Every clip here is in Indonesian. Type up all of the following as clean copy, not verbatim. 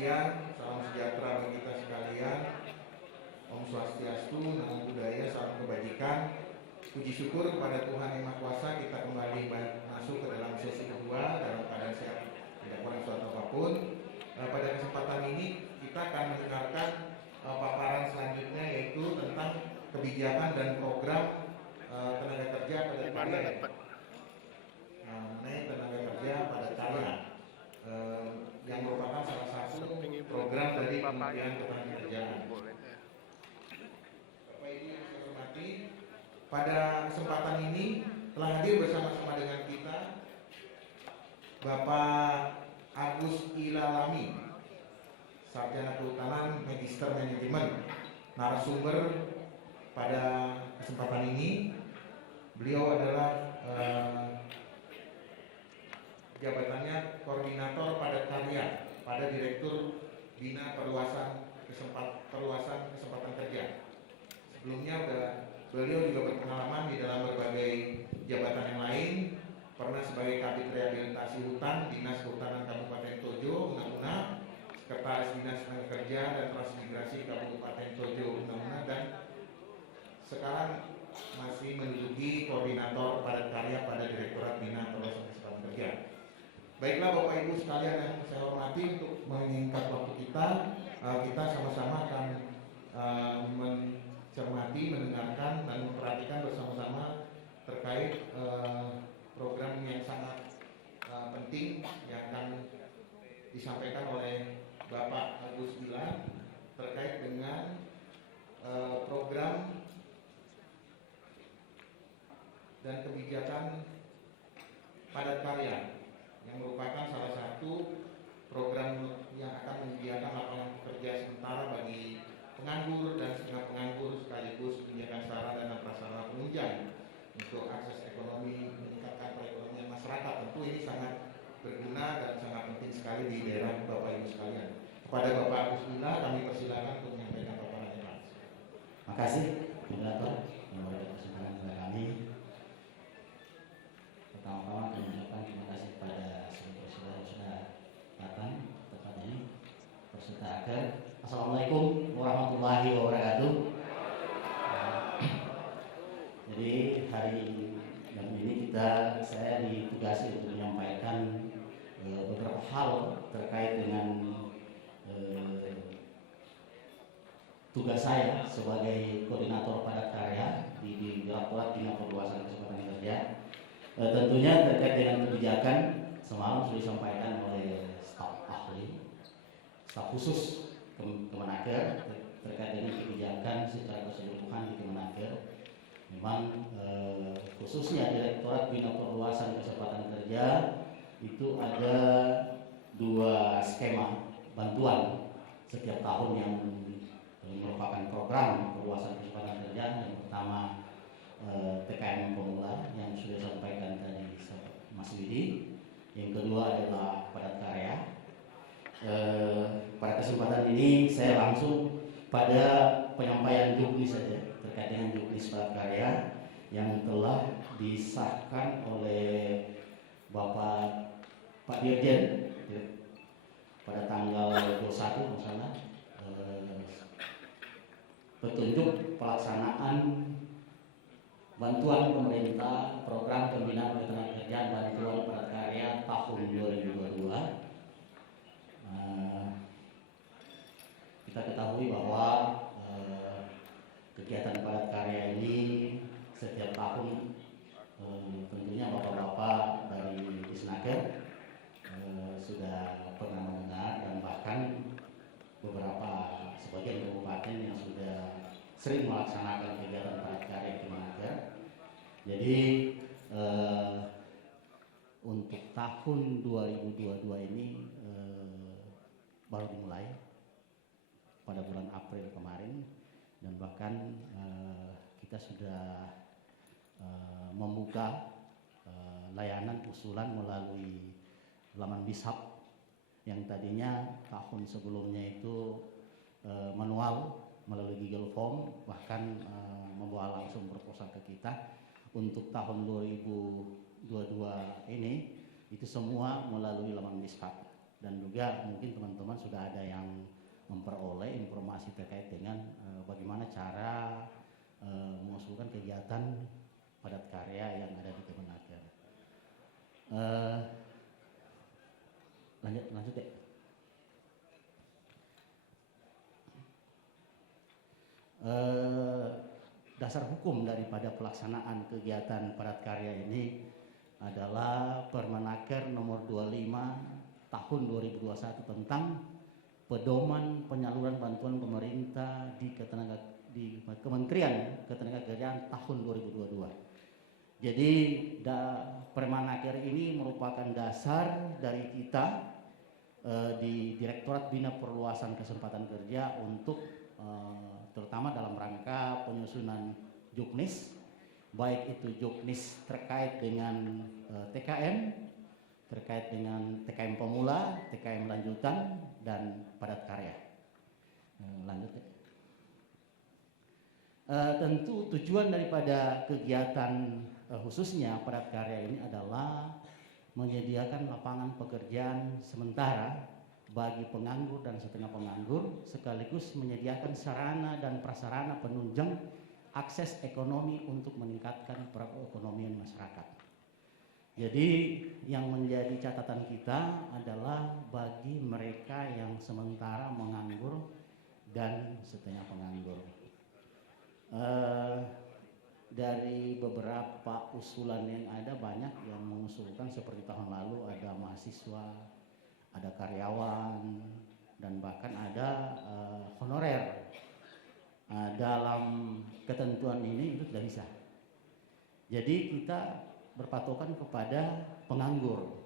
siang, salam sejahtera bagi kita sekalian. Om Swastiastu, Namo Buddhaya, salam kebajikan. Puji syukur kepada Tuhan Yang Maha Kuasa, kita kembali masuk ke dalam sesi kedua dalam keadaan sehat, tidak kurang suatu apapun. Pada kesempatan ini kita akan mendengarkan paparan selanjutnya, yaitu tentang kebijakan dan program tenaga kerja pada karya. Mengenai tenaga kerja pada karya, yang merupakan salah satu program dari Kementerian Ketenagakerjaan. Bapak Ibu yang saya hormati, pada kesempatan ini telah hadir bersama-sama dengan kita Bapak Agus Ilalami, Sarjana Kehutanan Magister Manajemen. Narasumber pada kesempatan ini, beliau adalah jabatannya Koordinator Padat Karya pada Direktur Bina Perluasan Kesempatan Kerja. Sebelumnya beliau juga berpengalaman di dalam berbagai jabatan yang lain. Pernah sebagai Kabid Rehabilitasi Hutan Dinas Kehutanan Kabupaten Tojo, Una-Una, Sekretaris Dinas Tenaga Kerja dan Transmigrasi Kabupaten Tojo, Una-Una, dan sekarang masih menduduki Koordinator Padat Karya pada Direktorat Bina Perluasan Kesempatan Kerja. Baiklah Bapak Ibu sekalian yang saya hormati, untuk menyingkat waktu kita sama-sama akan mencermati, mendengarkan, dan memperhatikan bersama-sama terkait program yang sangat penting yang akan disampaikan oleh Bapak Agus Ila terkait dengan program dan kebijakan padat karya, yang merupakan salah satu program yang akan menyediakan lapangan pekerja sementara bagi penganggur dan setengah penganggur, sekaligus menyediakan sarana dan prasarana penunjang untuk akses ekonomi, meningkatkan perekonomian masyarakat. Tentu ini sangat berguna dan sangat penting sekali di daerah Bapak Ibu sekalian. Kepada Bapak Agus Ila, kami persilakan untuk menyampaikan paparannya, Pak. Terima kasih, moderator, yang memberikan kesempatan kepada kami. Pertama-tama kami mengucapkan terima kasih kepada seluruh saudara-saudara datang ke tempat ini berserta agar. Assalamualaikum warahmatullahi wabarakatuh. Jadi hari ini saya ditugasi untuk menyampaikan beberapa hal terkait dengan tugas saya sebagai Koordinator Padat Karya di Direktorat Bina Perluasan Kesempatan Kerja. Tentunya terkait dengan kebijakan, semalam sudah disampaikan oleh staf ahli, staf khusus Kemenaker terkait dengan kebijakan secara keseluruhan di Kemenaker. Memang khususnya Direktorat Bina Perluasan Kesempatan Kerja itu ada 2 skema bantuan setiap tahun yang merupakan program perluasan kesempatan kerja. Yang pertama TKM pemula yang sudah disampaikan tadi Mas Widi. Yang kedua adalah padat karya. Pada kesempatan ini saya langsung pada penyampaian juknis saja terkait dengan juknis padat karya yang telah disahkan oleh Bapak Pak Dirjen pada tanggal 21 misalnya, petunjuk pelaksanaan bantuan pemerintah program pembinaan ketenagakerjaan bantuan padat karya tahun 2022. Kita ketahui bahwa kegiatan padat karya ini setiap tahun tentunya bapak-bapak dari Disnaker sudah pernah mendengar, dan bahkan beberapa sebagian kabupaten yang sudah sering melaksanakan kegiatan padat karya di Kemenaker. Jadi untuk tahun 2022 ini baru dimulai pada bulan April kemarin, dan bahkan kita sudah membuka layanan usulan melalui laman Bishap yang tadinya tahun sebelumnya itu manual melalui Google Form, bahkan membawa langsung proposal ke kita. Untuk tahun 2022 ini itu semua melalui laman Bishap. dan juga mungkin teman-teman sudah ada yang memperoleh informasi terkait dengan bagaimana cara mengusulkan kegiatan padat karya yang ada di Kemenaker. Lanjut ya. Dasar hukum daripada pelaksanaan kegiatan padat karya ini adalah Permenaker nomor 25 tahun 2021 tentang pedoman penyaluran bantuan pemerintah di Kementerian Ketenagakerjaan tahun 2022. Jadi Permenaker ini merupakan dasar dari kita di Direktorat Bina Perluasan Kesempatan Kerja untuk terutama dalam rangka penyusunan juknis, baik itu juknis terkait dengan TKM, terkait dengan TKM pemula, TKM lanjutan, dan padat karya. Lanjut ya. Tentu tujuan daripada kegiatan khususnya padat karya ini adalah menyediakan lapangan pekerjaan sementara bagi penganggur dan setengah penganggur, sekaligus menyediakan sarana dan prasarana penunjang akses ekonomi untuk meningkatkan perekonomian masyarakat. Jadi yang menjadi catatan kita adalah bagi mereka yang sementara menganggur dan setengah penganggur. Dari beberapa usulan yang ada, banyak yang mengusulkan seperti tahun lalu ada mahasiswa, ada karyawan, dan bahkan ada honorer. Dalam ketentuan ini itu tidak bisa. Jadi kita berpatokan kepada penganggur.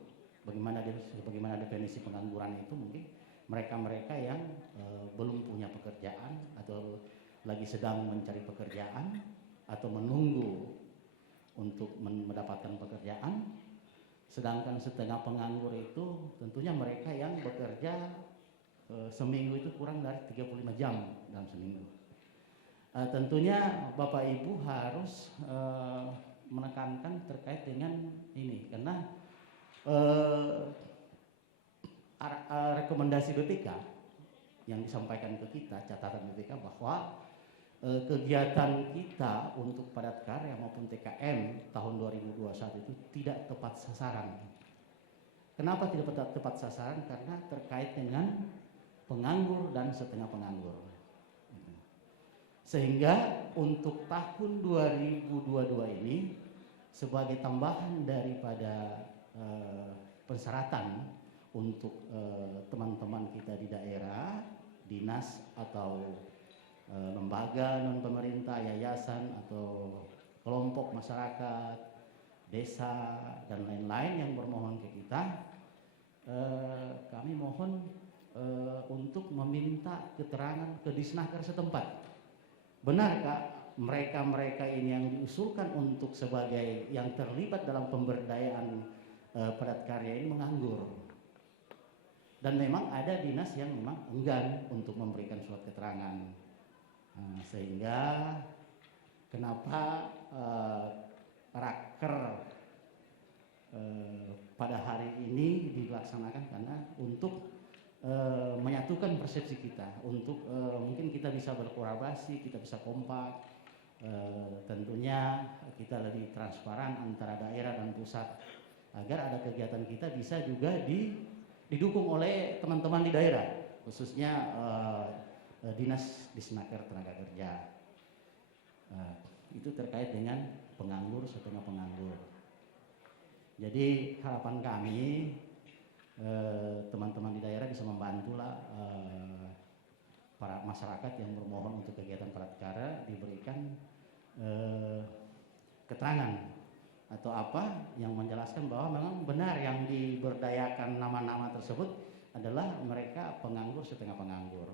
Bagaimana definisi pengangguran itu? Mungkin mereka-mereka yang belum punya pekerjaan atau lagi sedang mencari pekerjaan atau menunggu untuk mendapatkan pekerjaan. Sedangkan setengah penganggur itu tentunya mereka yang bekerja seminggu itu kurang dari 35 jam dalam seminggu. Tentunya Bapak Ibu harus menekankan terkait dengan ini, karena rekomendasi BPK yang disampaikan ke kita, catatan BPK bahwa kegiatan kita untuk padat karya maupun TKM tahun 2021 itu tidak tepat sasaran. Kenapa tidak tepat sasaran? Karena terkait dengan penganggur dan setengah penganggur. Sehingga untuk tahun 2022 ini sebagai tambahan daripada persyaratan untuk teman-teman kita di daerah, dinas atau lembaga non pemerintah, yayasan atau kelompok masyarakat, desa dan lain-lain yang bermohon ke kita, kami mohon untuk meminta keterangan ke Disnaker setempat. Benarkah mereka-mereka ini yang diusulkan untuk sebagai yang terlibat dalam pemberdayaan padat karya ini menganggur? Dan memang ada dinas yang memang enggan untuk memberikan surat keterangan. Sehingga kenapa raker pada hari ini dilaksanakan, karena untuk menyatukan persepsi kita, untuk mungkin kita bisa berkolaborasi, kita bisa kompak, tentunya kita lebih transparan antara daerah dan pusat, agar ada kegiatan kita bisa juga didukung oleh teman-teman di daerah, khususnya Dinas Disnaker Tenaga Kerja. Itu terkait dengan penganggur setengah penganggur. Jadi harapan kami teman-teman di daerah bisa membantulah para masyarakat yang bermohon untuk kegiatan padat karya diberikan keterangan atau apa yang menjelaskan bahwa memang benar yang diberdayakan nama-nama tersebut adalah mereka penganggur setengah penganggur.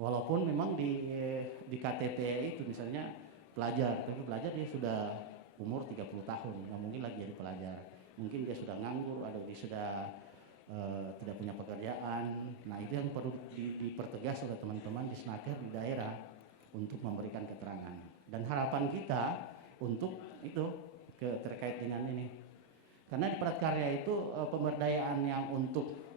Walaupun memang di KTP itu misalnya pelajar, tapi pelajar dia sudah umur 30 tahun, nggak mungkin lagi jadi pelajar. Mungkin dia sudah nganggur atau dia sudah tidak punya pekerjaan. Nah, itu yang perlu dipertegas oleh teman-teman di Disnaker di daerah untuk memberikan keterangan. Dan harapan kita untuk itu terkait dengan ini. Karena di padat karya itu pemberdayaan yang untuk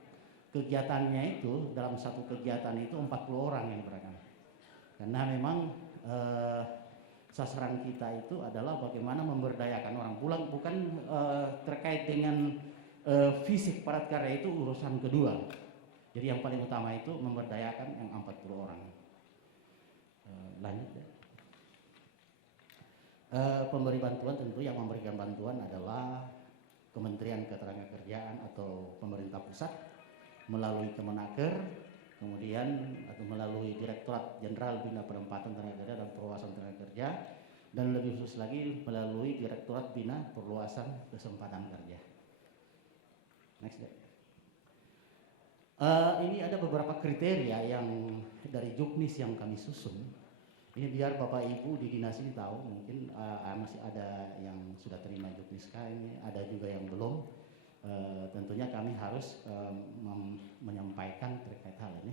kegiatannya itu, dalam satu kegiatan itu 40 orang yang diberangkatkan. Karena memang sasaran kita itu adalah bagaimana memberdayakan orang. Bukan terkait dengan fisik padat karya, itu urusan kedua. Jadi yang paling utama itu memberdayakan yang 40 orang. Lanjut ya. Pemberi bantuan tentu yang memberikan bantuan adalah Kementerian Ketenagakerjaan atau pemerintah pusat melalui Kemenaker, kemudian atau melalui Direktorat Jenderal Bina Penempatan Tenaga Kerja dan Perluasan Tenaga Kerja, dan lebih khusus lagi melalui Direktorat Bina Perluasan Kesempatan Kerja. Next deh. Ini ada beberapa kriteria yang dari Juknis yang kami susun. Ini biar Bapak Ibu di dinas ini tahu, mungkin masih ada yang sudah terima Juknis ini, ada juga yang belum. Tentunya kami harus menyampaikan terkait hal ini.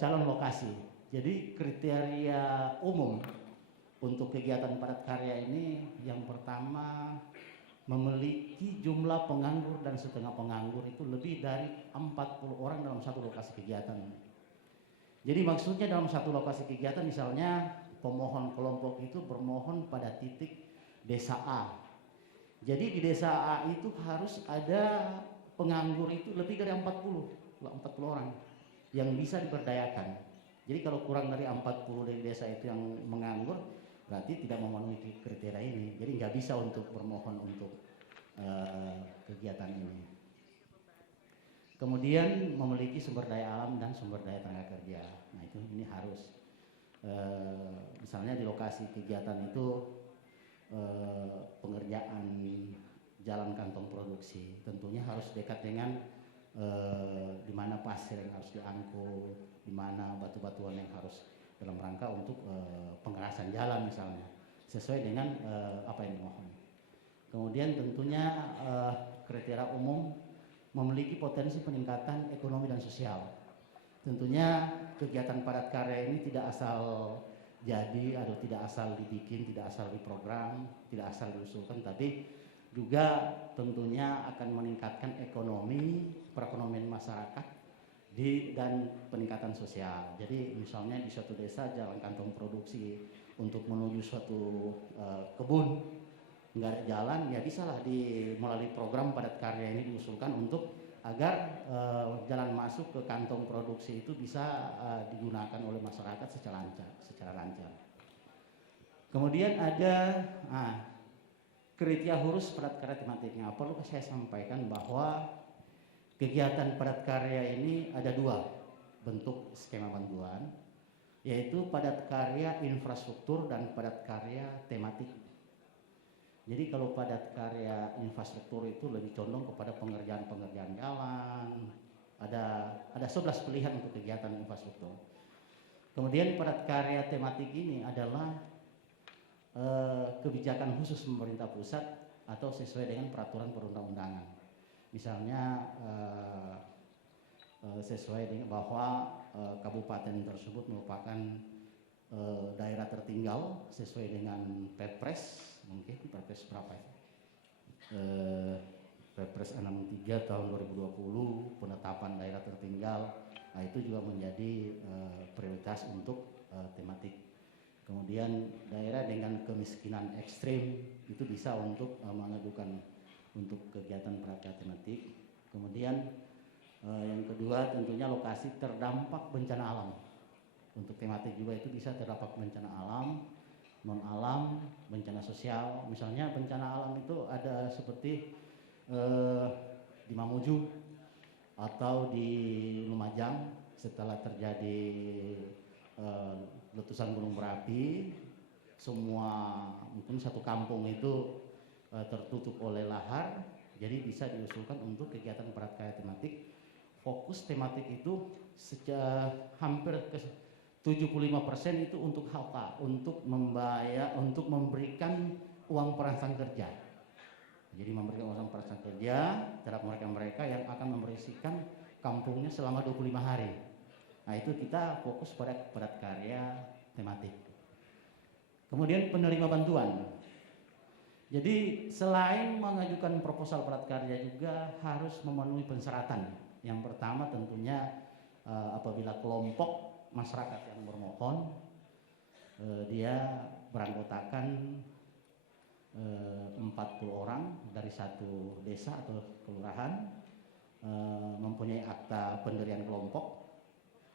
Calon lokasi. Jadi kriteria umum untuk kegiatan padat karya ini yang pertama memiliki jumlah penganggur dan setengah penganggur itu lebih dari 40 orang dalam satu lokasi kegiatan. Jadi maksudnya dalam satu lokasi kegiatan, misalnya pemohon kelompok itu bermohon pada titik desa A. Jadi di desa A itu harus ada penganggur itu lebih dari 40 orang yang bisa diberdayakan. Jadi kalau kurang dari 40 dari desa itu yang menganggur, berarti tidak memenuhi kriteria ini. Jadi nggak bisa untuk bermohon untuk kegiatan ini. Kemudian memiliki sumber daya alam dan sumber daya tenaga kerja. Nah ini harus. Misalnya di lokasi kegiatan itu pengerjaan jalan kantong produksi, tentunya harus dekat dengan di mana pasir yang harus diangkut, di mana batu-batuan yang harus dalam rangka untuk pengerasan jalan misalnya, sesuai dengan apa yang dimohon. Kemudian tentunya kriteria umum memiliki potensi peningkatan ekonomi dan sosial. Tentunya kegiatan padat karya ini tidak asal jadi atau tidak asal dibikin, tidak asal diprogram, tidak asal diusulkan, tapi juga tentunya akan meningkatkan ekonomi, perekonomian masyarakat dan peningkatan sosial. Jadi misalnya di suatu desa jalan kantong produksi untuk menuju suatu kebun nggak ada jalan, ya bisalah melalui program padat karya ini diusulkan untuk agar jalan masuk ke kantong produksi itu bisa digunakan oleh masyarakat secara lancar. Kemudian ada kriteria khusus padat karya tematiknya. Perlu saya sampaikan bahwa kegiatan padat karya ini ada dua bentuk skema bantuan, yaitu padat karya infrastruktur dan padat karya tematik. Jadi kalau padat karya infrastruktur itu lebih condong kepada pengerjaan jalan, ada 11 pilihan untuk kegiatan infrastruktur. Kemudian padat karya tematik ini adalah kebijakan khusus pemerintah pusat atau sesuai dengan peraturan perundang-undangan. Misalnya sesuai dengan bahwa kabupaten tersebut merupakan daerah tertinggal sesuai dengan Perpres, mungkin Perpres berapa ya? Perpres 63 tahun 2020 penetapan daerah tertinggal. Nah, itu juga menjadi prioritas untuk tematik. Kemudian daerah dengan kemiskinan ekstrim itu bisa untuk mengajukan untuk kegiatan padat tematik. Kemudian yang kedua tentunya lokasi terdampak bencana alam. Untuk tematik juga itu bisa terdampak bencana alam, non alam, bencana sosial. Misalnya bencana alam itu ada seperti di Mamuju atau di Lumajang setelah terjadi letusan gunung berapi, semua mungkin satu kampung itu tertutup oleh lahar. Jadi bisa diusulkan untuk kegiatan padat karya tematik. Fokus tematik itu hampir ke 75% itu untuk HK, untuk memberikan uang perangsang kerja. Jadi memberikan uang perangsang kerja terhadap mereka yang akan membersihkan kampungnya selama 25 hari. Nah itu kita fokus pada padat karya tematik. Kemudian penerima bantuan. Jadi selain mengajukan proposal padat karya juga harus memenuhi persyaratan. Yang pertama tentunya apabila kelompok masyarakat yang bermohon dia beranggotakan 40 orang dari satu desa atau kelurahan, mempunyai akta pendirian kelompok.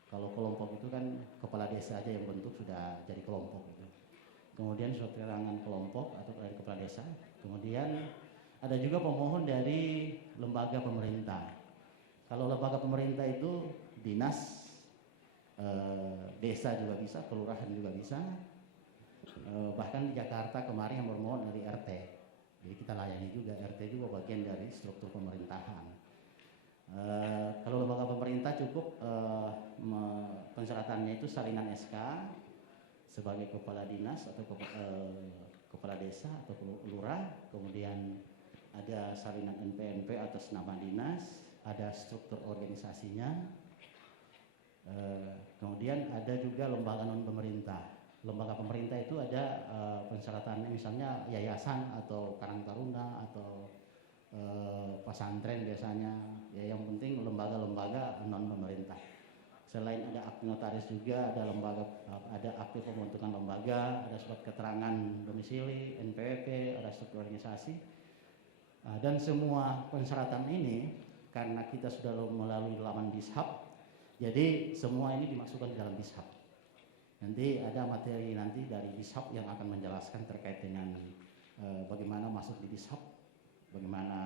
Kalau kelompok itu kan kepala desa aja yang bentuk sudah jadi kelompok gitu. Kemudian surat keterangan kelompok atau dari kepala desa. Kemudian ada juga pemohon dari lembaga pemerintah. Kalau lembaga pemerintah itu dinas, desa juga bisa, kelurahan juga bisa. Bahkan di Jakarta kemarin yang bermohon dari RT. Jadi kita layani juga, RT juga bagian dari struktur pemerintahan. Kalau lembaga pemerintah cukup persyaratannya itu salinan SK sebagai kepala dinas atau kepala desa atau lurah, kemudian ada salinan NPNP atas nama dinas, ada struktur organisasinya, kemudian ada juga lembaga non pemerintah. Lembaga pemerintah itu ada persyaratannya, misalnya yayasan atau karang taruna atau pesantren biasanya, ya yang penting lembaga-lembaga non pemerintah. Selain ada akte notaris juga ada lembaga, ada akte pembentukan lembaga, ada surat keterangan domisili, NPWP, ada struktur organisasi, dan semua persyaratan ini karena kita sudah melalui laman Dishub, jadi semua ini dimasukkan di dalam Dishub. Nanti ada materi nanti dari Dishub yang akan menjelaskan terkait dengan bagaimana masuk di Dishub, bagaimana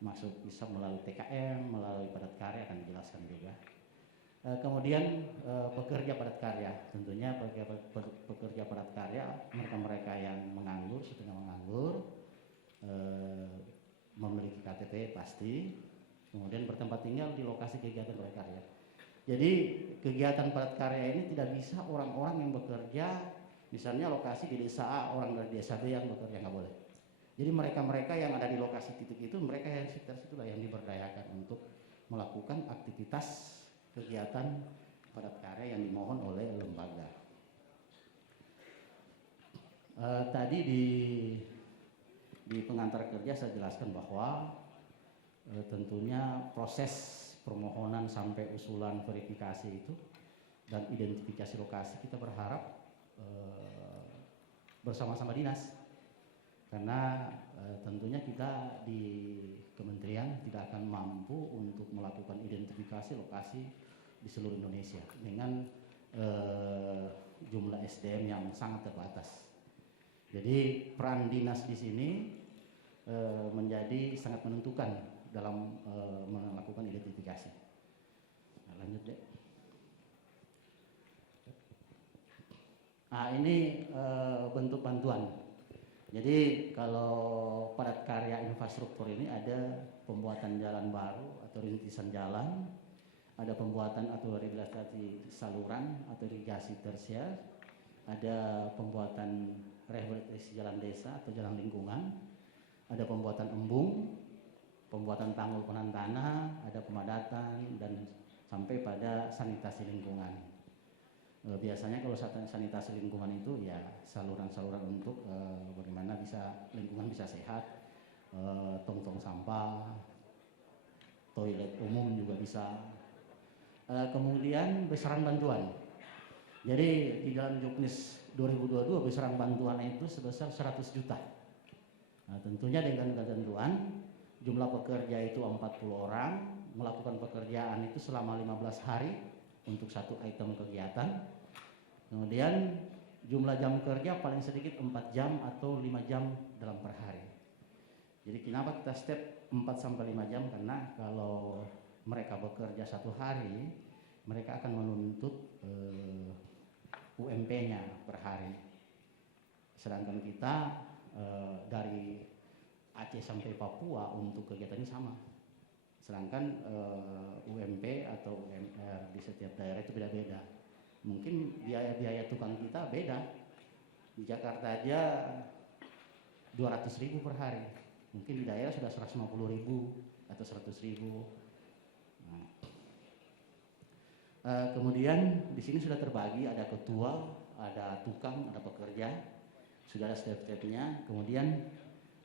masuk Dishub melalui TKM, melalui padat karya akan dijelaskan juga. Kemudian pekerja padat karya, tentunya pekerja padat karya mereka yang menganggur, setengah menganggur, memiliki KTP pasti, kemudian bertempat tinggal di lokasi kegiatan padat karya. Jadi kegiatan padat karya ini tidak bisa orang-orang yang bekerja, misalnya lokasi di desa A, orang dari desa B yang bekerja, nggak boleh. Jadi mereka-mereka yang ada di lokasi titik itu, mereka yang sekitar situlah yang diberdayakan untuk melakukan aktivitas kegiatan padat karya yang dimohon oleh lembaga. Tadi di pengantar kerja saya jelaskan bahwa tentunya proses permohonan sampai usulan verifikasi itu dan identifikasi lokasi kita berharap bersama-sama dinas, karena tentunya kita di kementerian tidak akan mampu untuk melakukan identifikasi lokasi di seluruh Indonesia dengan jumlah SDM yang sangat terbatas. Jadi peran dinas di sini menjadi sangat menentukan dalam melakukan identifikasi. Nah, lanjut deh. Nah, ini bentuk bantuan. Jadi kalau padat karya infrastruktur ini ada pembuatan jalan baru atau rintisan jalan, ada pembuatan atau rehabilitasi saluran atau irigasi tersier, ada pembuatan rehabilitasi jalan desa atau jalan lingkungan, ada pembuatan embung, pembuatan tanggul penahan tanah, ada pemadatan, dan sampai pada sanitasi lingkungan. Biasanya kalau sanitasi lingkungan itu ya saluran-saluran untuk bagaimana bisa lingkungan bisa sehat, tong-tong sampah, toilet umum juga bisa. Kemudian besaran bantuan. Jadi di dalam Juknis 2022 besaran bantuan itu sebesar 100 juta. Nah, tentunya dengan ketentuan jumlah pekerja itu 40 orang, melakukan pekerjaan itu selama 15 hari untuk satu item kegiatan. Kemudian jumlah jam kerja paling sedikit 4 jam atau 5 jam dalam per hari. Jadi kenapa kita step 4-5 jam? Karena kalau mereka bekerja satu hari, mereka akan menuntut UMP-nya per hari. Sedangkan kita dari Aceh sampai Papua untuk kegiatan ini sama. Sedangkan UMP atau UMR di setiap daerah itu beda-beda. Mungkin biaya tukang kita beda. Di Jakarta aja 200.000 per hari. Mungkin di daerah sudah 150.000 atau 100.000. Kemudian di sini sudah terbagi, ada ketua, ada tukang, ada pekerja, sudah ada step-stepnya. Kemudian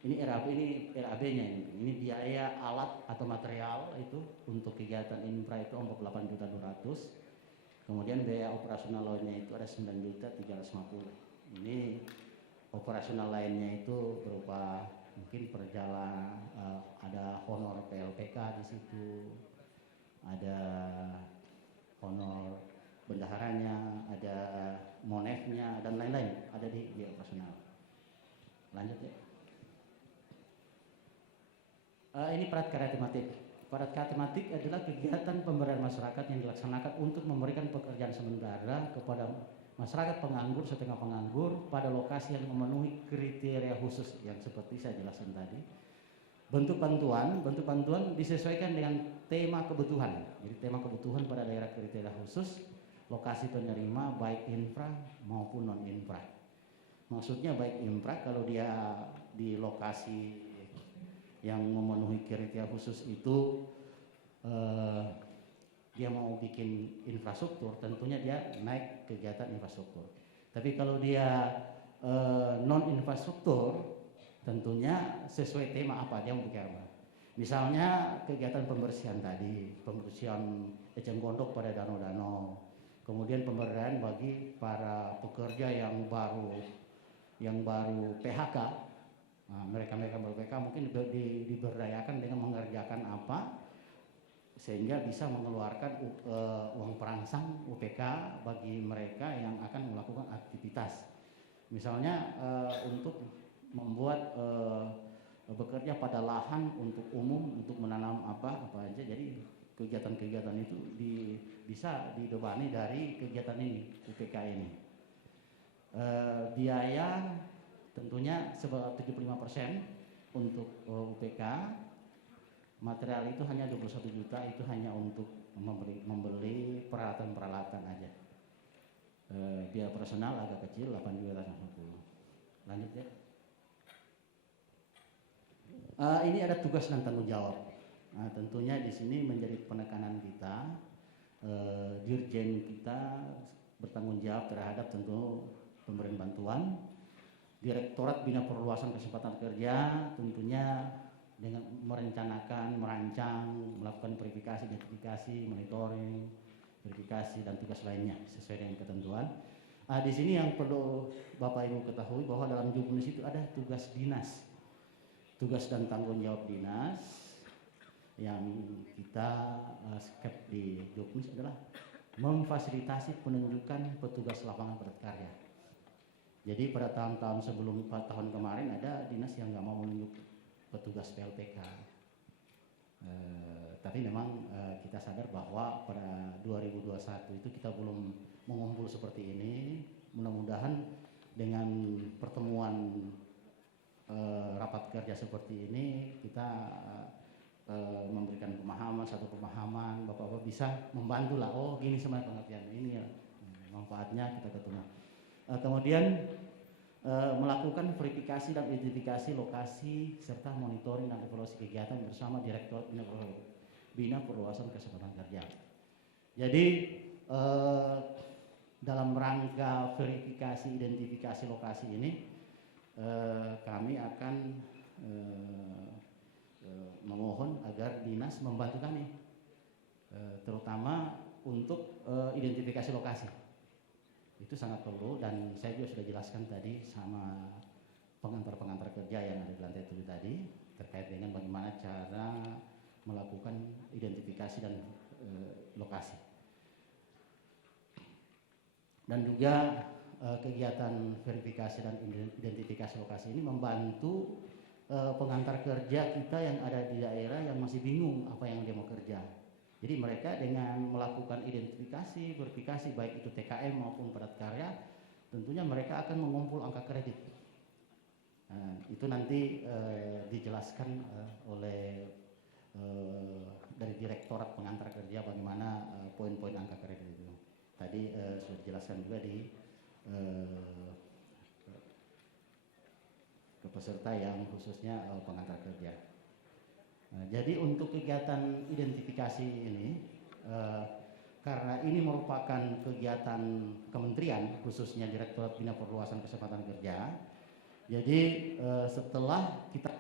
ini RAB-nya ini biaya alat atau material itu untuk kegiatan infra itu 48.200.000. Kemudian biaya operasional lainnya itu ada 9.350.000. Ini operasional lainnya itu berupa mungkin perjalanan, ada honor PLPK di situ, ada honor bendaharanya, ada monefnya dan lain-lain, ada di biaya operasional. Lanjut ya. Ini padat karya tematik. Padat karya tematik adalah kegiatan pemberdayaan masyarakat yang dilaksanakan untuk memberikan pekerjaan sementara kepada masyarakat penganggur, setengah penganggur pada lokasi yang memenuhi kriteria khusus yang seperti saya jelaskan tadi. Bentuk bantuan disesuaikan dengan tema kebutuhan. Jadi tema kebutuhan pada daerah kriteria khusus, lokasi penerima baik infra maupun non infra. Maksudnya baik infra kalau dia di lokasi yang memenuhi kriteria khusus itu dia mau bikin infrastruktur, tentunya dia naik kegiatan infrastruktur. Tapi kalau dia non infrastruktur, tentunya sesuai tema apa dia mau bikin apa. Misalnya kegiatan pembersihan tadi, pembersihan eceng gondok pada danau-danau, kemudian pemberdayaan bagi para pekerja yang baru PHK. Nah, mereka baru PHK mungkin diberdayakan dengan mengerjakan apa sehingga bisa mengeluarkan uang perangsang UPK bagi mereka yang akan melakukan aktivitas. Misalnya untuk membuat bekerja pada lahan untuk umum, untuk menanam apa aja. Jadi kegiatan-kegiatan itu bisa dibebani dari kegiatan ini, UPK ini. Biaya tentunya sebesar 75% untuk UPK. Material itu hanya 21 juta, itu hanya untuk membeli peralatan-peralatan aja. Biaya personal agak kecil, 8.250. Lanjut ya. Ini ada tugas dan tanggung jawab. Nah, tentunya di sini menjadi penekanan kita, dirjen kita bertanggung jawab terhadap tentu pemberian bantuan. Direktorat Bina Perluasan Kesempatan Kerja tentunya dengan merencanakan, merancang, melakukan verifikasi, identifikasi, monitoring, verifikasi dan tugas lainnya sesuai dengan ketentuan. Di sini yang perlu Bapak Ibu ketahui bahwa dalam juknis itu ada tugas dinas, tugas dan tanggung jawab dinas. Yang kita skep di juknis adalah memfasilitasi penunjukan petugas lapangan padat karya. Jadi pada tahun-tahun sebelum 4 tahun kemarin ada dinas yang nggak mau menunjuk petugas PLPK. Tapi memang kita sadar bahwa pada 2021 itu kita belum mengumpul seperti ini. Mudah-mudahan dengan pertemuan rapat kerja seperti ini kita memberikan satu pemahaman, Bapak-bapak bisa membantu lah. Oh gini sebenarnya pengertian ini ya, manfaatnya kita ketemu. Kemudian melakukan verifikasi dan identifikasi lokasi serta monitoring dan evaluasi kegiatan bersama Direktorat Bina Perluasan Kesempatan Kerja. Jadi dalam rangka verifikasi identifikasi lokasi ini kami akan memohon agar dinas membantu kami, terutama untuk identifikasi lokasi. Itu sangat perlu dan saya juga sudah jelaskan tadi sama pengantar-pengantar kerja yang ada di lantai 7 tadi terkait dengan bagaimana cara melakukan identifikasi dan lokasi. Dan juga kegiatan verifikasi dan identifikasi lokasi ini membantu pengantar kerja kita yang ada di daerah yang masih bingung apa yang dia mau kerja. Jadi mereka dengan melakukan identifikasi, verifikasi baik itu TKM maupun padat karya, tentunya mereka akan mengumpul angka kredit. Itu nanti dijelaskan oleh dari Direktorat Pengantar Kerja bagaimana poin-poin angka kredit itu. Tadi sudah dijelaskan juga di ke peserta yang khususnya pengantar kerja. Jadi untuk kegiatan identifikasi ini, karena ini merupakan kegiatan kementerian, khususnya Direktorat Bina Perluasan Kesempatan Kerja, jadi setelah kita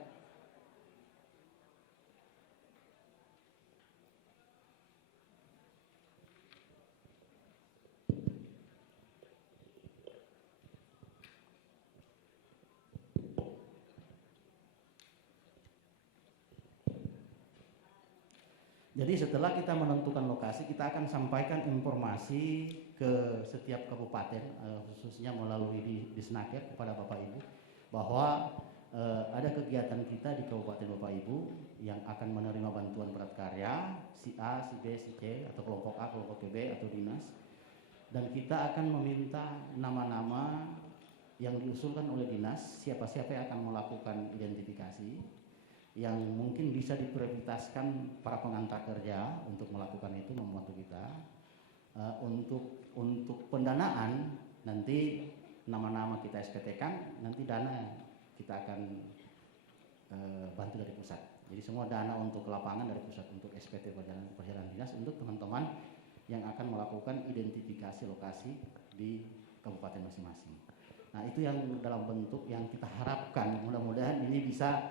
Jadi setelah kita menentukan lokasi, kita akan sampaikan informasi ke setiap kabupaten, khususnya melalui Disnaker kepada Bapak Ibu, bahwa ada kegiatan kita di Kabupaten Bapak Ibu yang akan menerima bantuan prakarya, si A, si B, si C, atau kelompok A, kelompok B, atau dinas. Dan kita akan meminta nama-nama yang diusulkan oleh dinas, siapa-siapa yang akan melakukan identifikasi, yang mungkin bisa diprioritaskan para pengantar kerja untuk melakukan itu, membantu kita. Untuk pendanaan nanti nama-nama kita SPT-kan, nanti dana kita akan bantu dari pusat. Jadi semua dana untuk lapangan dari pusat, untuk SPT perjalanan dinas, untuk teman-teman yang akan melakukan identifikasi lokasi di kabupaten masing-masing. Nah, itu yang dalam bentuk yang kita harapkan, mudah-mudahan ini bisa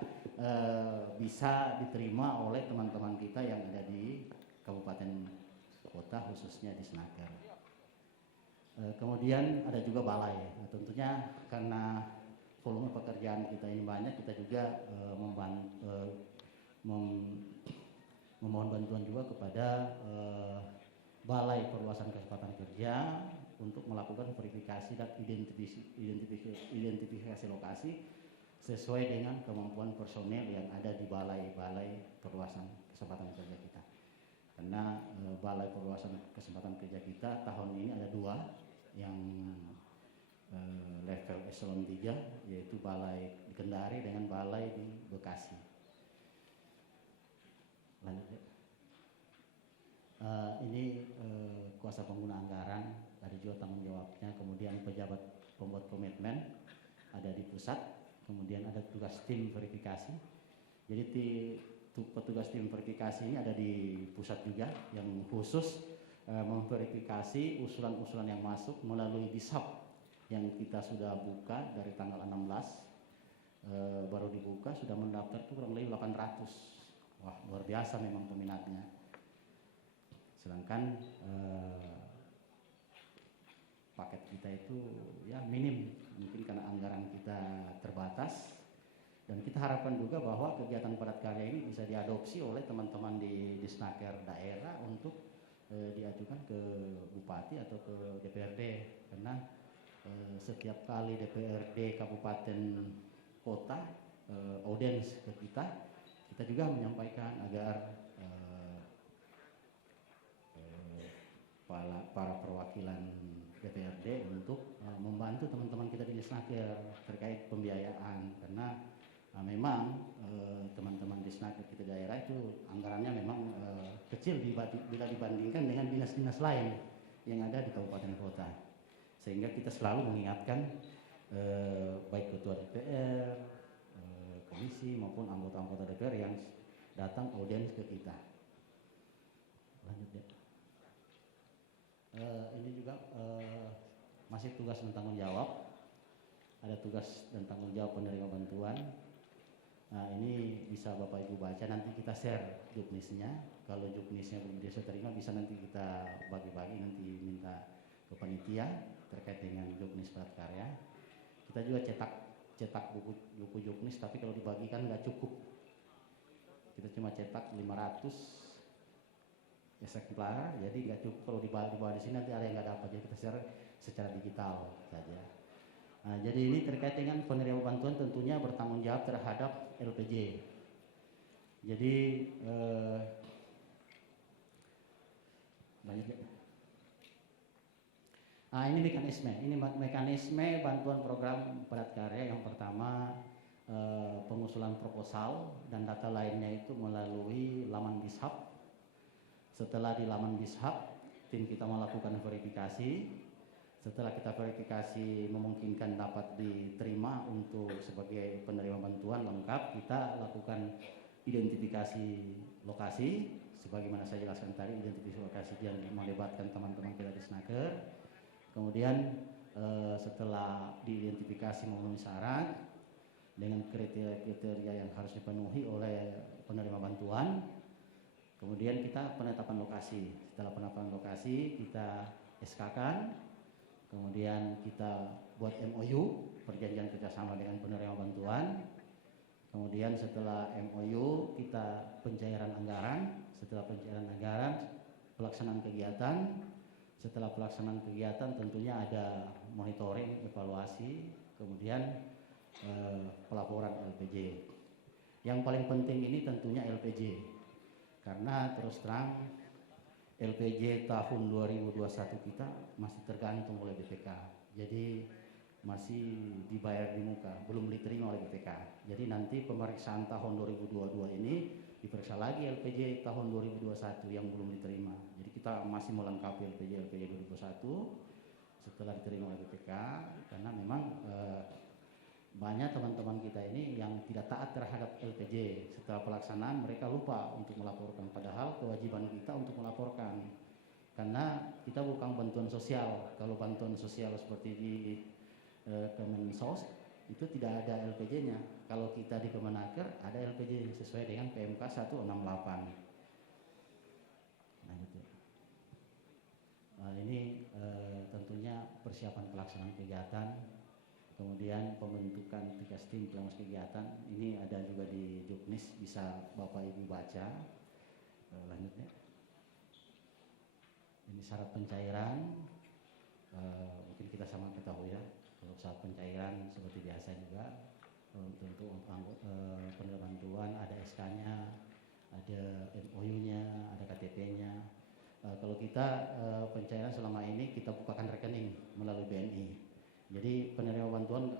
diterima oleh teman-teman kita yang ada di kabupaten kota, khususnya di Snaker. Kemudian ada juga balai. Nah, tentunya karena volume pekerjaan kita ini banyak, kita juga memohon bantuan juga kepada Balai Perluasan Kesempatan Kerja untuk melakukan verifikasi dan identifikasi lokasi sesuai dengan kemampuan personel yang ada di Balai Perluasan Kesempatan Kerja kita. Karena Balai Perluasan Kesempatan Kerja kita tahun ini ada 2 yang level eselon 3, yaitu Balai di Kendari dengan Balai di Bekasi. Lanjut ya. Ini kuasa pengguna anggaran, ada juga tanggung jawabnya, kemudian pejabat pembuat komitmen ada di pusat, kemudian ada tugas tim verifikasi. Jadi petugas tim verifikasi ini ada di pusat juga, yang khusus memverifikasi usulan-usulan yang masuk melalui Dishub yang kita sudah buka dari tanggal 16, baru dibuka, sudah mendaftar itu kurang lebih 800. Wah, luar biasa memang peminatnya. Sedangkan paket kita itu ya minim, mungkin karena anggaran kita terbatas. Dan kita harapkan juga bahwa kegiatan padat karya ini bisa diadopsi oleh teman-teman di Snaker daerah untuk diajukan ke Bupati atau ke DPRD, karena setiap kali DPRD kabupaten kota audiens ke kita juga menyampaikan agar para perwakilan DPRD untuk membantu teman-teman kita di Snaker terkait pembiayaan, karena memang teman-teman di Snaker kita daerah itu anggarannya memang kecil bila dibandingkan dengan dinas-dinas lain yang ada di kabupaten kota, sehingga kita selalu mengingatkan baik ketua DPR, komisi maupun anggota-anggota DPR yang datang audiens ke kita. Lanjut ya. Ini juga masih tugas dan tanggung jawab. Ada tugas dan tanggung jawab penerima bantuan. Nah, ini bisa Bapak Ibu baca, nanti kita share juknisnya. Kalau juknisnya belum bisa terima, bisa nanti kita bagi-bagi, nanti minta ke panitia terkait dengan juknis padat karya. Kita juga cetak buku juknis, tapi kalau dibagikan nggak cukup. Kita cuma cetak 500 eksemplar, jadi nggak cukup. Kalau dibawa di sini nanti ada yang nggak dapat, jadi kita share secara digital saja. Nah, jadi ini terkait dengan penerima bantuan tentunya bertanggung jawab terhadap LPJ. Jadi lanjut ya. Nah, ini mekanisme bantuan program padat karya. Yang pertama pengusulan proposal dan data lainnya itu melalui laman Dishub. Setelah di laman Dishub, tim kita melakukan verifikasi. Setelah kita verifikasi memungkinkan dapat diterima untuk sebagai penerima bantuan lengkap, kita lakukan identifikasi lokasi. Sebagaimana saya jelaskan tadi, identifikasi lokasi yang melibatkan teman-teman kita di Snaker. Kemudian setelah diidentifikasi memenuhi syarat dengan kriteria yang harus dipenuhi oleh penerima bantuan, kemudian kita penetapan lokasi. Setelah penetapan lokasi kita SK-kan, kemudian kita buat MOU, perjanjian kerjasama dengan penerima bantuan. Kemudian setelah MOU kita pencairan anggaran, setelah pencairan anggaran pelaksanaan kegiatan, setelah pelaksanaan kegiatan tentunya ada monitoring, evaluasi, kemudian pelaporan LPJ. Yang paling penting ini tentunya LPJ, karena terus terang LPJ tahun 2021 kita masih tergantung oleh BPK. Jadi masih dibayar di muka, belum diterima oleh BPK. Jadi nanti pemeriksaan tahun 2022 ini diperiksa lagi LPJ tahun 2021 yang belum diterima. Jadi kita masih melengkapi LPJ 2021 setelah diterima oleh BPK, karena memang banyak teman-teman kita ini yang tidak taat terhadap LPJ. Setelah pelaksanaan mereka lupa untuk melaporkan, padahal kewajiban kita untuk melaporkan, karena kita bukan bantuan sosial. Kalau bantuan sosial seperti di Kemensos itu tidak ada LPJ-nya. Kalau kita di Kemenaker ada LPJ sesuai dengan PMK 168. Nah, gitu. Ini tentunya persiapan pelaksanaan kegiatan, kemudian pembentukan tugas tim pengawas kegiatan. Ini ada juga di Juknis, bisa Bapak Ibu baca. Lanjutnya. Ini syarat pencairan. Mungkin kita sama ketahui ya. Kalau saat pencairan seperti biasa juga, tentu penerima bantuan ada SK-nya, ada MOU-nya, ada KTP-nya. Kalau kita pencairan selama ini kita bukakan rekening melalui BNI. Jadi penerima bantuan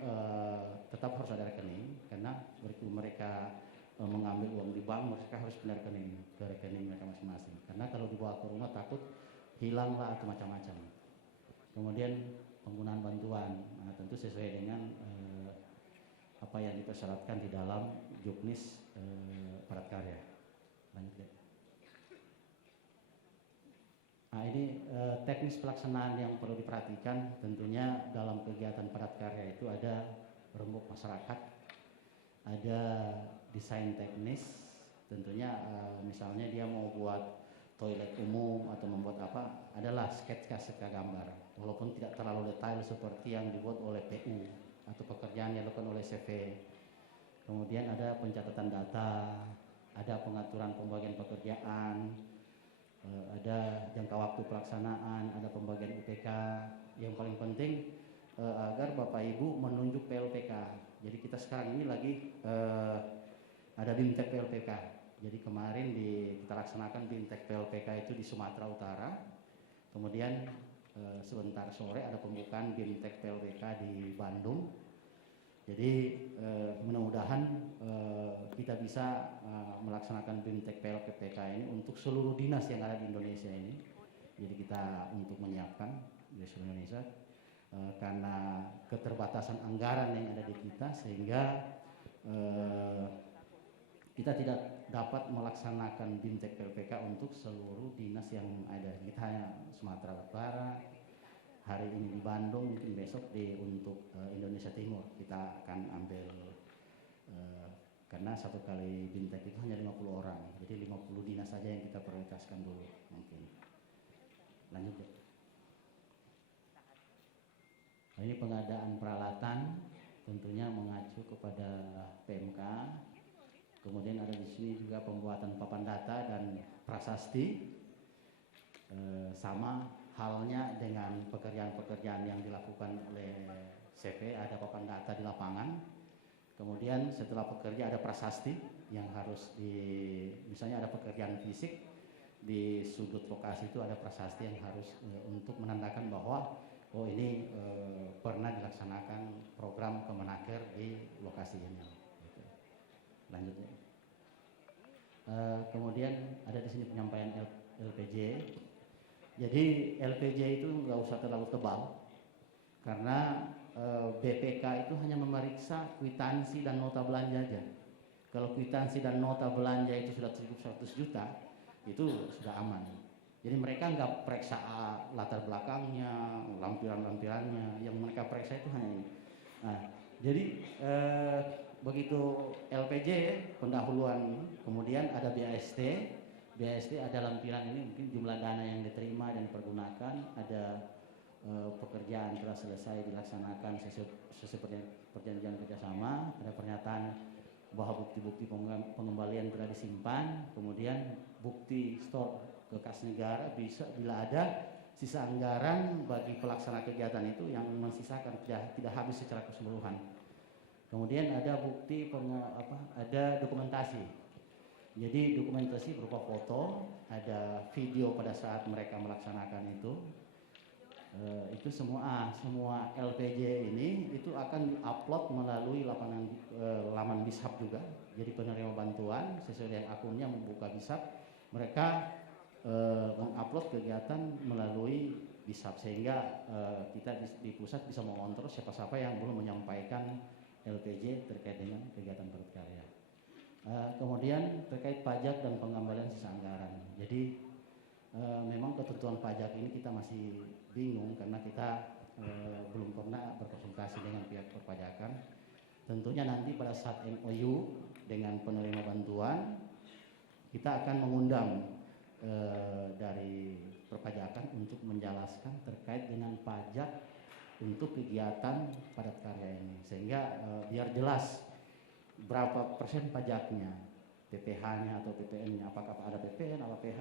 tetap harus ada rekening, karena begitu mereka mengambil uang di bank, mereka harus pindah rekening ke rekening mereka masing-masing. Karena kalau dibawa ke rumah takut hilanglah atau macam-macam. Kemudian penggunaan bantuan, nah, tentu sesuai dengan apa yang dipersyaratkan di dalam Juknis Padat Karya. Lanjut ya. Nah, ini teknis pelaksanaan yang perlu diperhatikan. Tentunya dalam kegiatan padat karya itu ada rembuk masyarakat, ada desain teknis. Tentunya misalnya dia mau buat toilet umum atau membuat apa, adalah sketsa gambar, walaupun tidak terlalu detail seperti yang dibuat oleh PU atau pekerjaan yang dilakukan oleh CV. Kemudian ada pencatatan data, ada pengaturan pembagian pekerjaan, ada jangka waktu pelaksanaan, ada pembagian UPK. Yang paling penting agar Bapak Ibu menunjuk PLPK. Jadi kita sekarang ini lagi ada BIMTEK PLPK. Jadi kemarin kita laksanakan BIMTEK PLPK itu di Sumatera Utara. Kemudian sebentar sore ada pembukaan BIMTEK PLPK di Bandung. Jadi mudah-mudahan kita bisa melaksanakan BIMTEK PLPK ini untuk seluruh dinas yang ada di Indonesia ini. Jadi kita untuk menyiapkan di seluruh Indonesia karena keterbatasan anggaran yang ada di kita, sehingga kita tidak dapat melaksanakan BIMTEK PLPK untuk seluruh dinas yang ada. Kita hanya Sumatera Utara, hari ini di Bandung, mungkin besok untuk Indonesia Timur kita akan ambil karena satu kali BIMTEK itu hanya 50 orang, jadi 50 dinas saja yang kita prioritaskan dulu mungkin. Lanjut ya. Nah, ini pengadaan peralatan tentunya mengacu kepada PMK. Kemudian ada di sini juga pembuatan papan data dan prasasti. Sama halnya dengan pekerjaan-pekerjaan yang dilakukan oleh CV, ada papan data di lapangan. Kemudian setelah pekerja ada prasasti yang harus misalnya ada pekerjaan fisik di sudut lokasi itu ada prasasti yang harus untuk menandakan bahwa ini pernah dilaksanakan program Kemenaker di lokasi ini. Lanjutnya. Kemudian ada di sini penyampaian LPJ. Jadi LPJ itu nggak usah terlalu tebal, karena BPK itu hanya memeriksa kwitansi dan nota belanja aja. Kalau kwitansi dan nota belanja itu sudah 1.100 juta, itu sudah aman. Jadi mereka nggak periksa latar belakangnya, lampiran-lampirannya. Yang mereka periksa itu hanya ini. Nah, jadi begitu LPJ pendahuluan, kemudian ada BAST. BAST ada lampiran ini mungkin jumlah dana yang diterima dan dipergunakan, ada pekerjaan telah selesai dilaksanakan sesuai perjanjian kerjasama, ada pernyataan bahwa bukti-bukti pengembalian telah disimpan, kemudian bukti stok ke kas negara bisa bila ada sisa anggaran bagi pelaksana kegiatan itu yang mensisakan tidak habis secara keseluruhan. Kemudian ada bukti ada dokumentasi. Jadi dokumentasi berupa foto, ada video pada saat mereka melaksanakan itu semua LPJ ini itu akan diupload melalui laman Bishap juga. Jadi penerima bantuan sesuai dengan akunnya membuka Bishap, mereka mengupload kegiatan melalui Bishap sehingga kita di pusat bisa mengontrol siapa-siapa yang belum menyampaikan LPJ terkait dengan kegiatan padat karya. Kemudian terkait pajak dan pengembalian sisa anggaran. Jadi memang ketentuan pajak ini kita masih bingung karena kita belum pernah berkonsultasi dengan pihak perpajakan. Tentunya nanti pada saat MOU dengan penerima bantuan kita akan mengundang dari perpajakan untuk menjelaskan terkait dengan pajak untuk kegiatan padat karya ini sehingga biar jelas berapa persen pajaknya, PPh-nya atau PPN-nya, apakah ada PPN atau PH.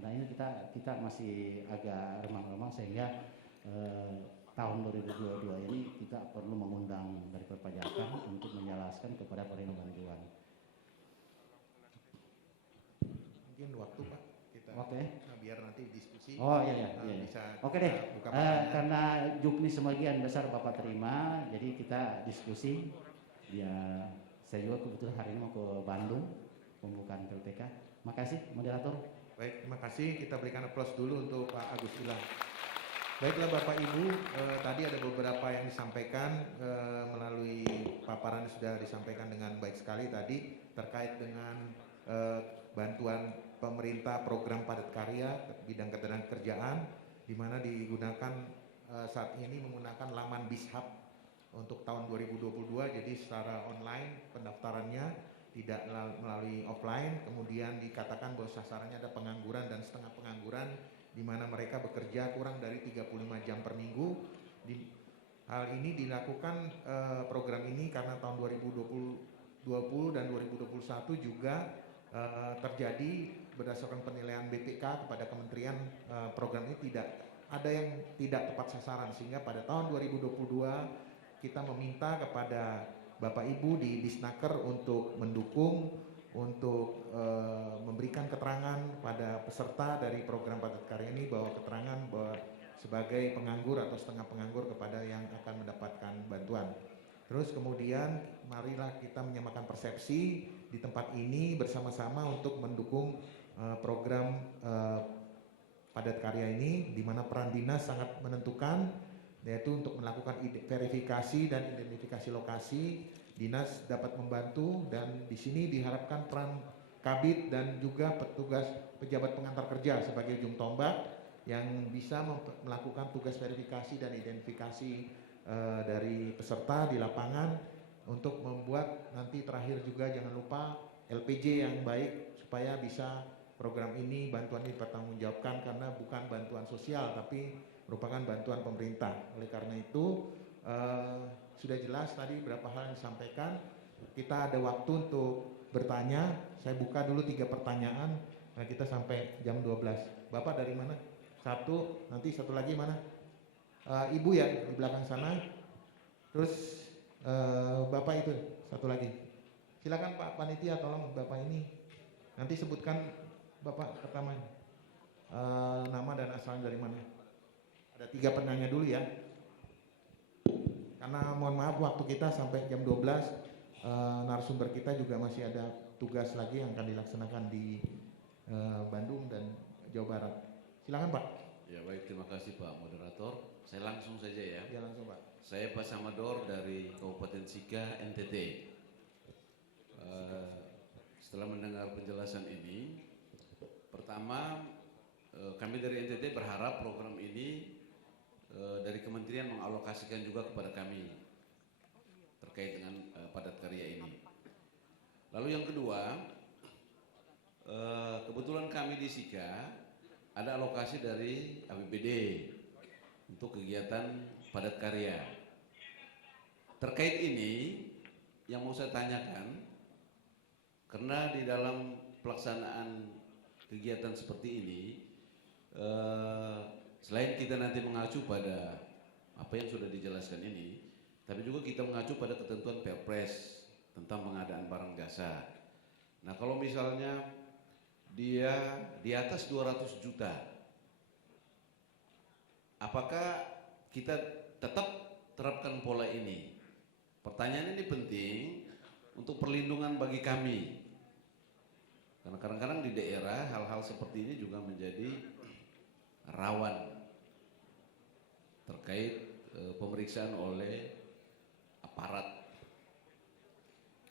Nah ini kita masih agak remang-remang sehingga tahun 2022 ini kita perlu mengundang dari perpajakan untuk menjelaskan kepada penerima bantuan. Mungkin waktu Pak kita biar nanti diskusi. Oh iya. Bisa Oke deh. buka karena jukni sebagian besar Bapak terima, jadi kita diskusi. Ya, saya juga kebetulan hari ini mau ke Bandung pembukaan PLPK. Makasih moderator. Baik, terima kasih. Kita berikan aplaus dulu untuk Pak Agus Wilah. Baiklah Bapak Ibu, tadi ada beberapa yang disampaikan melalui paparan yang sudah disampaikan dengan baik sekali tadi terkait dengan bantuan pemerintah program padat karya bidang ketenagakerjaan di mana digunakan saat ini menggunakan laman Bishap untuk tahun 2022, jadi secara online pendaftarannya tidak melalui offline. Kemudian dikatakan bahwa sasarannya ada pengangguran dan setengah pengangguran di mana mereka bekerja kurang dari 35 jam per minggu. Hal ini dilakukan program ini karena tahun 2020 dan 2021 juga terjadi berdasarkan penilaian BPK kepada kementerian program ini tidak ada yang tidak tepat sasaran, sehingga pada tahun 2022 kita meminta kepada Bapak Ibu di Disnaker untuk mendukung, untuk memberikan keterangan pada peserta dari program padat karya ini bahwa keterangan bahwa sebagai penganggur atau setengah penganggur kepada yang akan mendapatkan bantuan. Terus kemudian marilah kita menyamakan persepsi di tempat ini bersama-sama untuk mendukung program padat karya ini, di mana peran dinas sangat menentukan, yaitu untuk melakukan verifikasi dan identifikasi lokasi. Dinas dapat membantu dan di sini diharapkan peran Kabid dan juga petugas pejabat pengantar kerja sebagai ujung tombak yang bisa melakukan tugas verifikasi dan identifikasi dari peserta di lapangan untuk membuat nanti terakhir juga jangan lupa LPJ yang baik supaya bisa program ini, bantuan ini bertanggungjawabkan karena bukan bantuan sosial tapi merupakan bantuan pemerintah. Oleh karena itu sudah jelas tadi beberapa hal yang disampaikan. Kita ada waktu untuk bertanya. Saya buka dulu 3 pertanyaan. Nah, kita sampai jam 12. Bapak dari mana? Satu, nanti satu lagi mana? Ibu ya di belakang sana. Terus Bapak itu satu lagi. Silakan Pak Panitia, tolong Bapak ini. Nanti sebutkan Bapak pertama. Nama dan asalnya dari mana? Ada 3 penanya dulu ya. Karena mohon maaf waktu kita sampai jam 12, narasumber kita juga masih ada tugas lagi yang akan dilaksanakan di Bandung dan Jawa Barat. Silakan Pak. Ya baik, terima kasih Pak Moderator. Saya langsung saja ya. Ya langsung Pak. Saya Pak Samador dari Kabupaten Sika, NTT. Setelah mendengar penjelasan ini, pertama kami dari NTT berharap program ini dari kementerian mengalokasikan juga kepada kami terkait dengan padat karya ini. Lalu yang kedua, kebetulan kami di Sika ada alokasi dari APBD untuk kegiatan padat karya. Terkait ini yang mau saya tanyakan, Karena di dalam pelaksanaan kegiatan seperti ini, selain kita nanti mengacu pada apa yang sudah dijelaskan ini, tapi juga kita mengacu pada ketentuan Perpres tentang pengadaan barang jasa. Nah, kalau misalnya dia di atas 200 juta, apakah kita tetap terapkan pola ini? Pertanyaan ini penting untuk perlindungan bagi kami. Karena kadang-kadang di daerah hal-hal seperti ini juga menjadi rawan terkait pemeriksaan oleh aparat.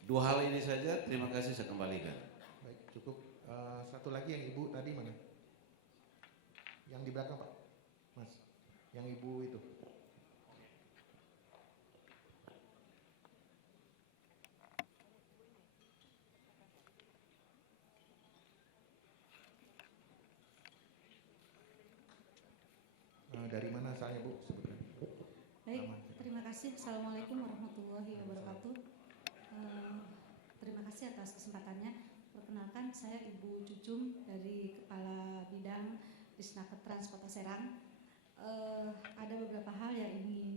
Dua hal ini saja, terima kasih, saya kembalikan. Baik, cukup. Satu lagi yang ibu tadi mana? Yang di belakang Pak, Mas. Yang ibu itu. Dari mana asalnya Bu? Sebutkan. Baik, Aman. terima kasih. Assalamualaikum warahmatullahi wabarakatuh. Terima kasih atas kesempatannya. Perkenalkan, saya Ibu Cucum dari Kepala Bidang Disnaker Trans Kota Serang. Ada beberapa hal yang ingin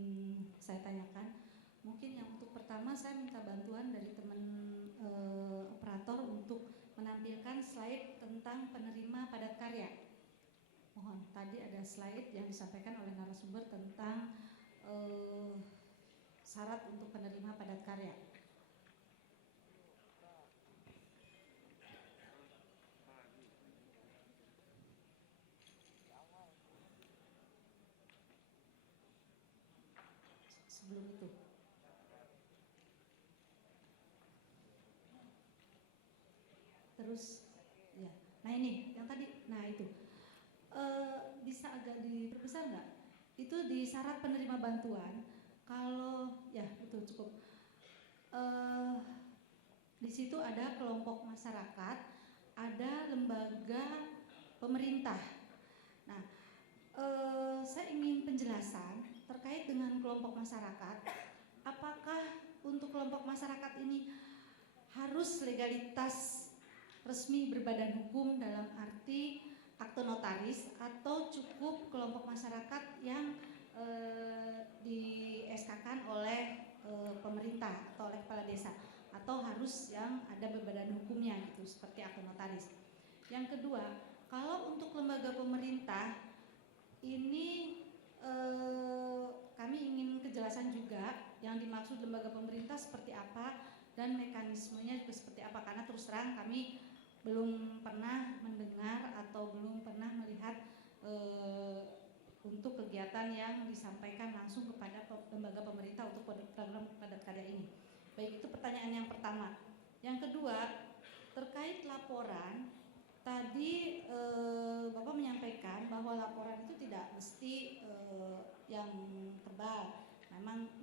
saya tanyakan. Mungkin yang untuk pertama saya minta bantuan dari teman operator untuk menampilkan slide tentang penerima padat karya. Mohon, tadi ada slide yang disampaikan oleh narasumber tentang syarat untuk penerima padat karya. Sebelum itu. Terus, ya. Nah ini, yang tadi, nah itu. Bisa agak diperbesar nggak? Itu di syarat penerima bantuan. Kalau ya betul cukup. Di situ ada kelompok masyarakat, ada lembaga pemerintah. Nah, saya ingin penjelasan terkait dengan kelompok masyarakat. Apakah untuk kelompok masyarakat ini harus legalitas resmi berbadan hukum dalam arti akte notaris, atau cukup kelompok masyarakat yang di-SK-kan oleh pemerintah atau oleh kepala desa, atau harus yang ada berbadan hukumnya gitu seperti akte notaris. Yang kedua, kalau untuk lembaga pemerintah ini kami ingin kejelasan juga yang dimaksud lembaga pemerintah seperti apa dan mekanismenya juga seperti apa, karena terus terang kami belum pernah mendengar atau belum pernah melihat untuk kegiatan yang disampaikan langsung kepada lembaga pemerintah untuk program padat karya ini. Baik, itu pertanyaan yang pertama. Yang kedua, terkait laporan, tadi Bapak menyampaikan bahwa laporan itu tidak mesti yang tebal.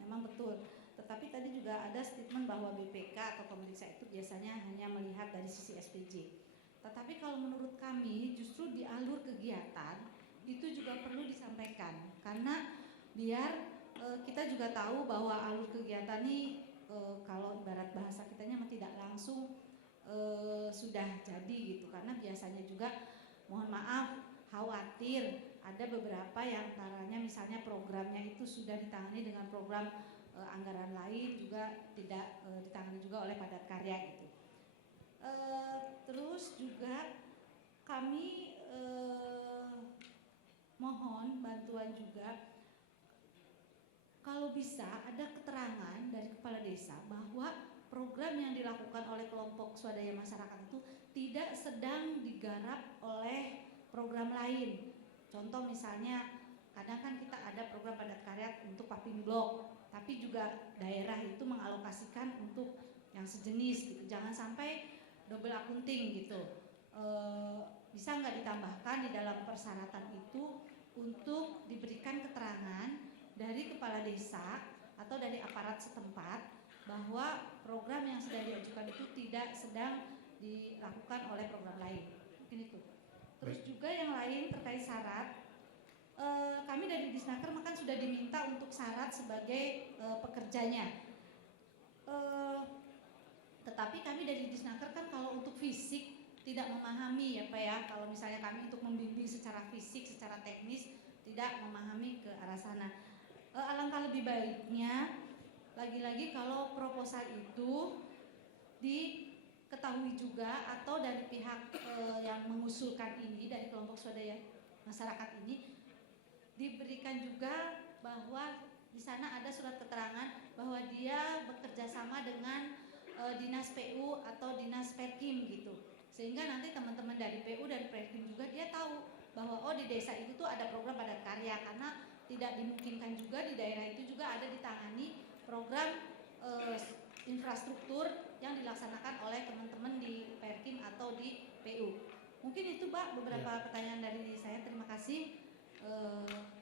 Memang betul. Tetapi tadi juga ada statement bahwa BPK atau pemeriksa itu biasanya hanya melihat dari sisi SPJ. Tetapi kalau menurut kami justru di alur kegiatan itu juga perlu disampaikan, karena biar kita juga tahu bahwa alur kegiatan ini kalau ibarat bahasa kitanya tidak langsung sudah jadi gitu, karena biasanya juga mohon maaf khawatir ada beberapa yang antaranya misalnya programnya itu sudah ditangani dengan program anggaran lain juga tidak ditangani juga oleh padat karya gitu. Terus juga kami mohon bantuan juga kalau bisa ada keterangan dari kepala desa bahwa program yang dilakukan oleh kelompok swadaya masyarakat itu tidak sedang digarap oleh program lain. Contoh misalnya kadang kan kita ada program padat karya untuk paving block, tapi juga daerah itu mengalokasikan untuk yang sejenis gitu. Jangan sampai double accounting gitu. Bisa nggak ditambahkan di dalam persyaratan itu untuk diberikan keterangan dari kepala desa atau dari aparat setempat bahwa program yang sedang diajukan itu tidak sedang dilakukan oleh program lain. Mungkin itu. Terus juga yang lain terkait syarat, kami dari Disnaker kan sudah diminta untuk syarat sebagai pekerjanya. Tetapi kami dari Disnaker kan kalau untuk fisik tidak memahami ya Pak ya, kalau misalnya kami untuk membimbing secara fisik, secara teknis tidak memahami ke arah sana. Alangkah lebih baiknya lagi-lagi kalau proposal itu diketahui juga atau dari pihak yang mengusulkan ini, dari kelompok swadaya masyarakat ini diberikan juga bahwa di sana ada surat keterangan bahwa dia bekerja sama dengan dinas PU atau dinas Perkim gitu, sehingga nanti teman-teman dari PU dan Perkim juga dia tahu bahwa oh di desa itu tuh ada program padat karya, karena tidak dimungkinkan juga di daerah itu juga ada ditangani program infrastruktur yang dilaksanakan oleh teman-teman di Perkim atau di PU. Mungkin itu Pak beberapa pertanyaan dari saya. Terima kasih.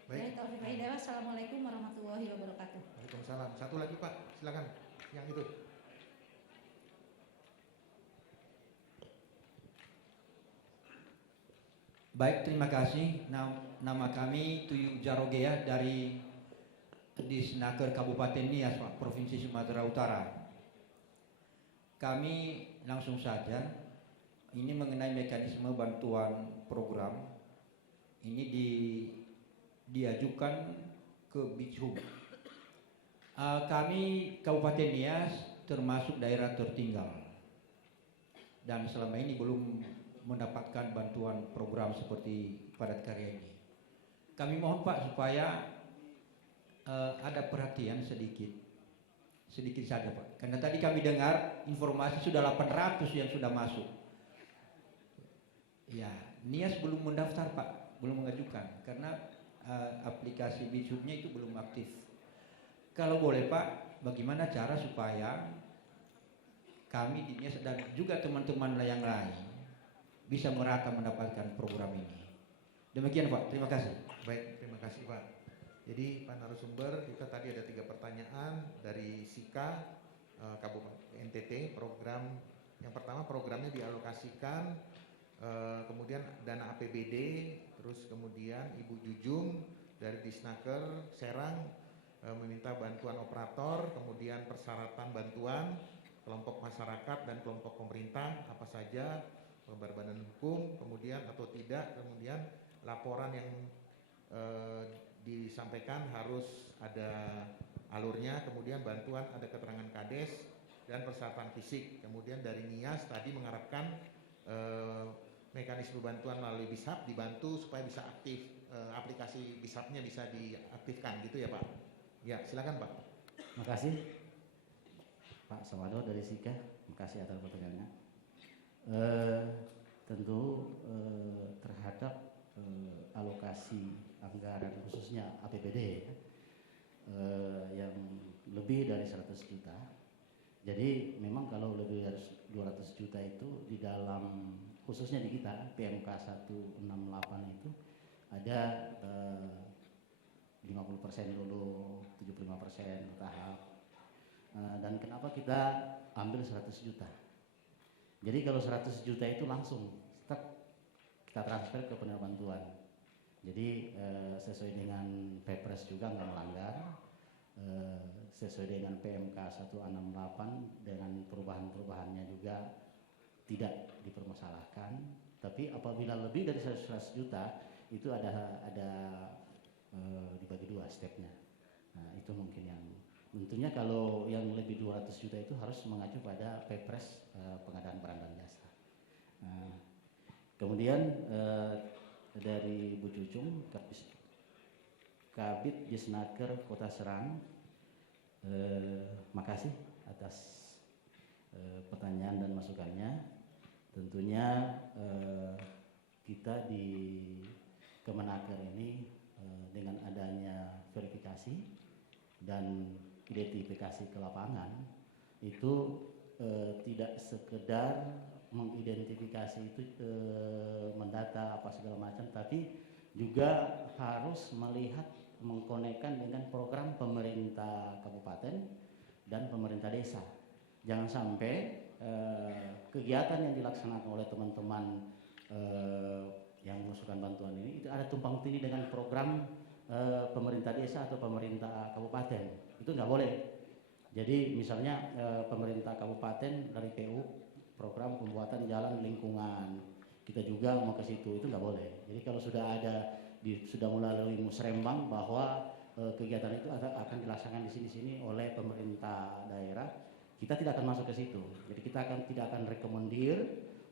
Baik. Assalamualaikum warahmatullahi wabarakatuh. Waalaikumsalam. Satu lagi Pak, silakan. Yang itu. Baik, terima kasih. Nama kami Tuyu Jarogea dari Disnaker Kabupaten Nias, Pak, Provinsi Sumatera Utara. Kami langsung saja, ini mengenai mekanisme bantuan program. Ini diajukan ke Bidhub. Kami Kabupaten Nias termasuk daerah tertinggal dan selama ini belum mendapatkan bantuan program seperti padat karya ini. Kami mohon Pak supaya ada perhatian sedikit saja Pak, karena tadi kami dengar informasi sudah 800 yang sudah masuk. Ya, Nias belum mendaftar Pak, belum mengajukan karena aplikasi Bidhubnya itu belum aktif. Kalau boleh Pak, bagaimana cara supaya kami di Nias dan juga teman-teman yang lain bisa merata mendapatkan program ini. Demikian Pak, terima kasih. Baik, terima kasih Pak. Jadi Pak narasumber, kita tadi ada 3 pertanyaan dari SIKA Kabupaten NTT. Program yang pertama, programnya dialokasikan, kemudian dana APBD, terus kemudian Ibu Jujung dari Disnaker Serang meminta bantuan operator, kemudian persyaratan bantuan, kelompok masyarakat dan kelompok pemerintah apa saja, berbadan hukum, kemudian atau tidak, kemudian laporan yang disampaikan harus ada alurnya, kemudian bantuan ada keterangan kades dan persyaratan fisik. Kemudian dari Nias tadi mengharapkan mekanisme bantuan melalui BISHAP dibantu supaya bisa aktif, aplikasi BISHAP-nya bisa diaktifkan gitu ya Pak. Ya, silakan Pak. Terima kasih Pak Samado dari SIKA. Terima kasih atas pertanyaannya. Tentu terhadap alokasi anggaran khususnya APBD yang lebih dari 100 juta. Jadi memang kalau lebih dari 200 juta itu di dalam khususnya di kita PMK 168 itu ada 50% dulu, 75% bertahap. Dan kenapa kita ambil 100 juta? Jadi kalau 100 juta itu langsung kita transfer ke penerima bantuan. Jadi sesuai dengan Perpres juga nggak melanggar, sesuai dengan PMK 168 dengan perubahan-perubahannya juga tidak dipermasalahkan. Tapi apabila lebih dari 100 juta itu ada dibagi 2 stepnya. Nah, itu mungkin yang tentunya kalau yang lebih 200 juta itu harus mengacu pada Perpres pengadaan barang dan jasa. Kemudian dari Bu Cucung, Kabid Disnaker Kota Serang, makasih atas pertanyaan dan masukannya. Tentunya kita di Kemenaker ini dengan adanya verifikasi dan identifikasi ke lapangan itu tidak sekedar mengidentifikasi itu mendata apa segala macam, tapi juga harus melihat mengkonekkan dengan program pemerintah kabupaten dan pemerintah desa. Jangan sampai kegiatan yang dilaksanakan oleh teman-teman yang mengusulkan bantuan ini itu ada tumpang tindih dengan program pemerintah desa atau pemerintah kabupaten. Itu nggak boleh. Jadi misalnya pemerintah kabupaten dari PU program pembuatan jalan lingkungan, kita juga mau ke situ, itu nggak boleh. Jadi kalau sudah ada sudah melalui musrembang bahwa kegiatan itu akan dilaksanakan di sini oleh pemerintah daerah, kita tidak akan masuk ke situ. Jadi kita tidak akan rekomendir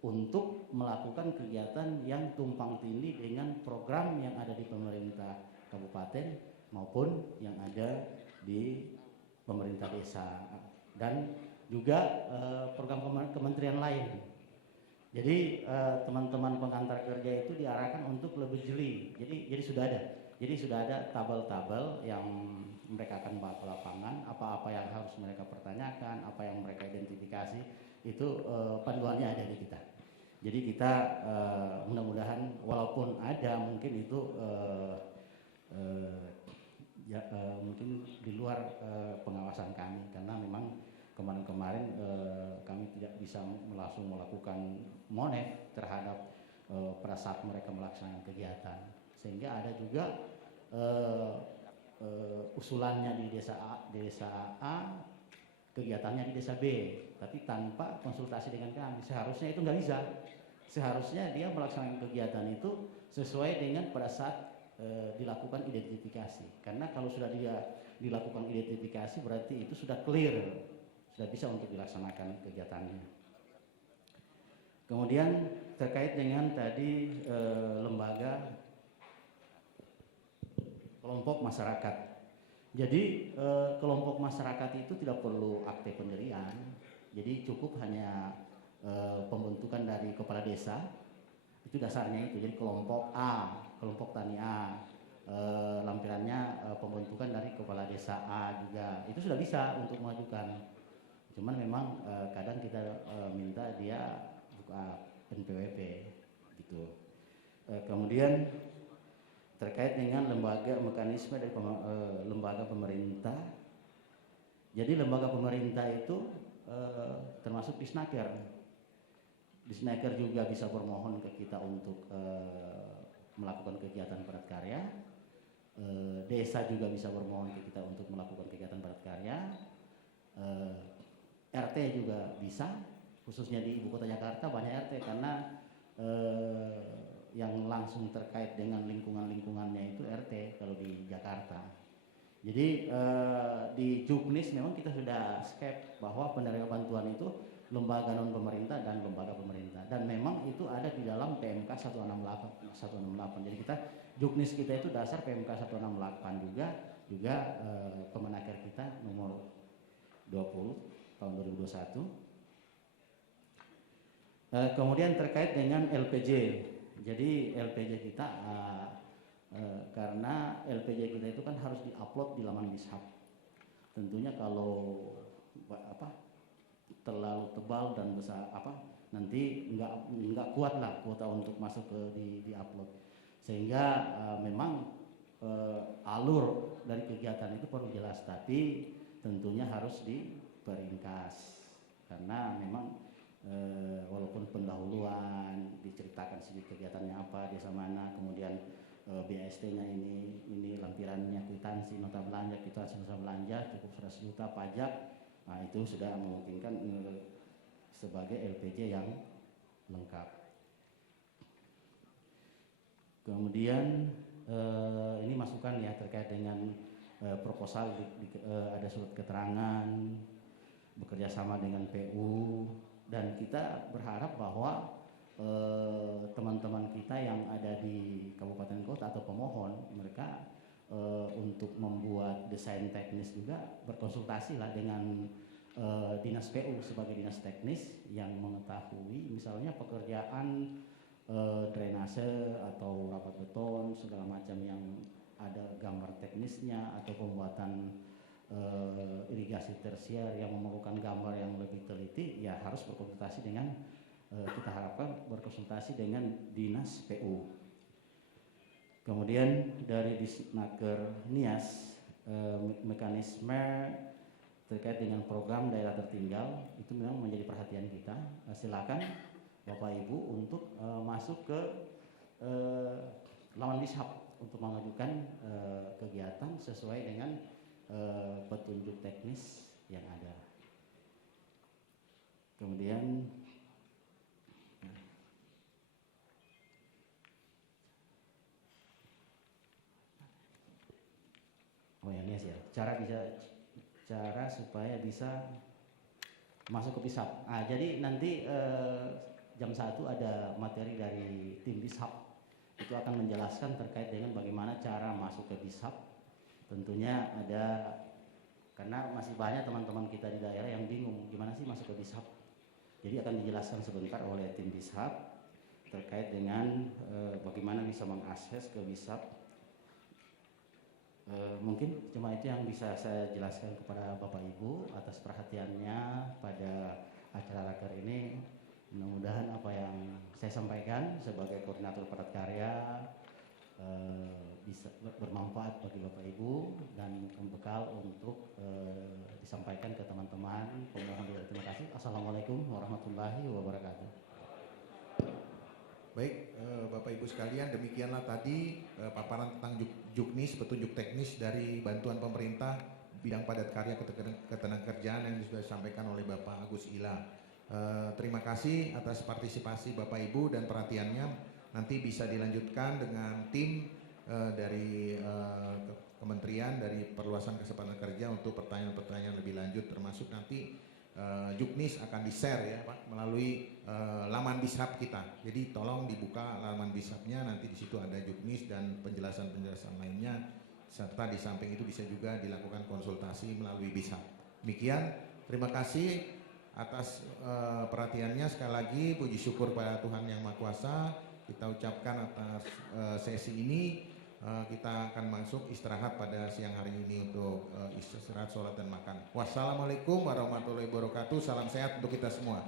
untuk melakukan kegiatan yang tumpang tindih dengan program yang ada di pemerintah kabupaten maupun yang ada di pemerintah desa dan juga program kementerian lain. Jadi teman-teman pengantar kerja itu diarahkan untuk lebih jeli. Jadi sudah ada tabel-tabel yang mereka akan bawa ke lapangan, apa-apa yang harus mereka pertanyakan, apa yang mereka identifikasi, itu panduannya ada di kita. Jadi kita mudah-mudahan walaupun ada mungkin itu mungkin di luar pengawasan kami, karena memang kemarin kami tidak bisa langsung melakukan monef terhadap pada saat mereka melaksanakan kegiatan, sehingga ada juga usulannya di desa A, kegiatannya di desa B, tapi tanpa konsultasi dengan kami. Seharusnya itu nggak bisa. Seharusnya dia melaksanakan kegiatan itu sesuai dengan pada saat dilakukan identifikasi. Karena kalau sudah dia dilakukan identifikasi berarti itu sudah clear, sudah bisa untuk dilaksanakan kegiatannya. Kemudian terkait dengan tadi lembaga kelompok masyarakat. Jadi kelompok masyarakat itu tidak perlu akte pendirian. Jadi cukup hanya pembentukan dari kepala desa. Itu dasarnya itu. Jadi kelompok A, kelompok tani A, lampirannya pembentukan dari kepala desa A juga. Itu sudah bisa untuk mengajukan. Cuman memang kadang kita minta dia buka NPWP gitu. Kemudian terkait dengan mekanisme dari lembaga pemerintah. Jadi lembaga pemerintah itu termasuk Disnaker. Disnaker juga bisa bermohon ke kita untuk melakukan kegiatan padat karya. Desa juga bisa bermohon ke kita untuk melakukan kegiatan padat karya. RT juga bisa, khususnya di ibu kota Jakarta banyak RT karena yang langsung terkait dengan lingkungannya itu RT kalau di Jakarta. Jadi di Juknis memang kita sudah skep bahwa penerima bantuan itu lembaga non pemerintah dan lembaga pemerintah, dan memang itu ada di dalam PMK 168. Jadi kita Juknis kita itu dasar PMK 168 juga Kemenaker kita nomor 20 tahun 2021. Kemudian terkait dengan LPJ. Jadi LPJ kita karena LPJ kita itu kan harus diupload di laman Dishub. Tentunya kalau terlalu tebal dan besar nanti nggak kuat lah kuota untuk masuk ke di upload, sehingga memang alur dari kegiatan itu perlu jelas, tapi tentunya harus diperingkas karena memang walaupun pendahuluan diceritakan sedikit kegiatannya apa, desa mana, kemudian BAST-nya ini lampirannya, kwitansi nota belanja, kwitansi nota belanja cukup 100 juta, pajak. Nah, itu sudah memungkinkan sebagai LPJ yang lengkap. Kemudian ini masukan ya terkait dengan proposal ada surat keterangan bekerja sama dengan PU, dan kita berharap bahwa teman-teman kita yang ada di kabupaten kota atau pemohon mereka untuk membuat desain teknis juga berkonsultasi lah dengan dinas PU sebagai dinas teknis yang mengetahui misalnya pekerjaan drainase atau rapat beton segala macam yang ada gambar teknisnya, atau pembuatan irigasi tersier yang memerlukan gambar yang lebih teliti, ya harus berkonsultasi dengan kita harapkan berkonsultasi dengan dinas PU. Kemudian dari Disnaker Nias, mekanisme terkait dengan program daerah tertinggal itu memang menjadi perhatian kita. Silakan Bapak Ibu untuk masuk ke laman Dishub untuk mengajukan kegiatan sesuai dengan petunjuk teknis yang ada. Kemudian oh yang ini ya, cara supaya bisa masuk ke BISHAP. Jadi nanti jam 1 ada materi dari tim BISHAP, itu akan menjelaskan terkait dengan bagaimana cara masuk ke BISHAP. Tentunya ada, karena masih banyak teman-teman kita di daerah yang bingung gimana sih masuk ke BISHAP. Jadi akan dijelaskan sebentar oleh tim BISHAP terkait dengan bagaimana bisa mengakses ke BISHAP. Mungkin cuma itu yang bisa saya jelaskan kepada Bapak Ibu atas perhatiannya pada acara raker ini. Mudah-mudahan apa yang saya sampaikan sebagai koordinator padat karya bisa bermanfaat bagi Bapak Ibu dan bekal untuk disampaikan ke teman-teman. Terima kasih. Assalamualaikum warahmatullahi wabarakatuh. Baik, Bapak Ibu sekalian, demikianlah tadi paparan tentang Juknis, petunjuk teknis dari bantuan pemerintah bidang padat karya ketenagakerjaan yang sudah disampaikan oleh Bapak Agus Ila. Terima kasih atas partisipasi Bapak Ibu dan perhatiannya. Nanti bisa dilanjutkan dengan tim dari kementerian dari perluasan kesempatan kerja untuk pertanyaan-pertanyaan lebih lanjut, termasuk nanti Juknis akan di-share ya Pak melalui laman BISHAP kita. Jadi tolong dibuka laman BISHAP-nya, nanti di situ ada Juknis dan penjelasan-penjelasan lainnya, serta di samping itu bisa juga dilakukan konsultasi melalui BISHAP. Demikian, terima kasih atas perhatiannya. Sekali lagi puji syukur pada Tuhan Yang Maha Kuasa kita ucapkan atas sesi ini. Kita akan masuk istirahat pada siang hari ini untuk istirahat, sholat dan makan. Wassalamualaikum warahmatullahi wabarakatuh. Salam sehat untuk kita semua.